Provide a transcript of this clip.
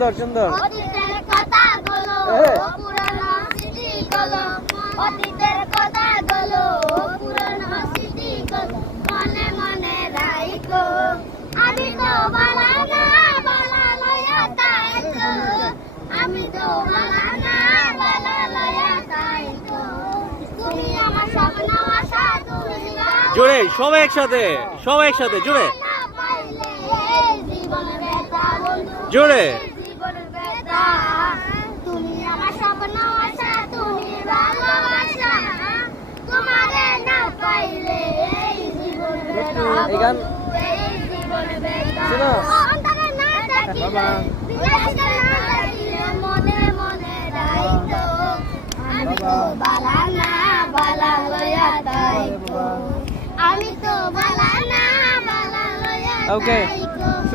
সুন্দর সুন্দর অতীতের কথাগুলো পুরানো স্মৃতিগুলো অতীতের কথাগুলো পুরানো স্মৃতিগুলো মনে মনে রাখো আমি তো বালা না বালা লয়া তাইতো আমি তো বালা না বালা লয়া তাইতো তুমি আমার স্বপ্ন আশা তুমি জোরে সবাই একসাথে জোরে জোরে জীবনের ব্যথা তুমি আমার স্বপ্ন আশা তুমি ভালোবাসা তোমারে না পাইলে এই জীবন ব্যথা এই গান এই জীবন ব্যথা শোনো। অন্তরে না থাকিলে বিলাসে না থাকিলে মনে মনে রাইতো আমি তো বালা না বালা লয়া তাইতো আমি তো বালা না বালা লয়া Okay. তাইতো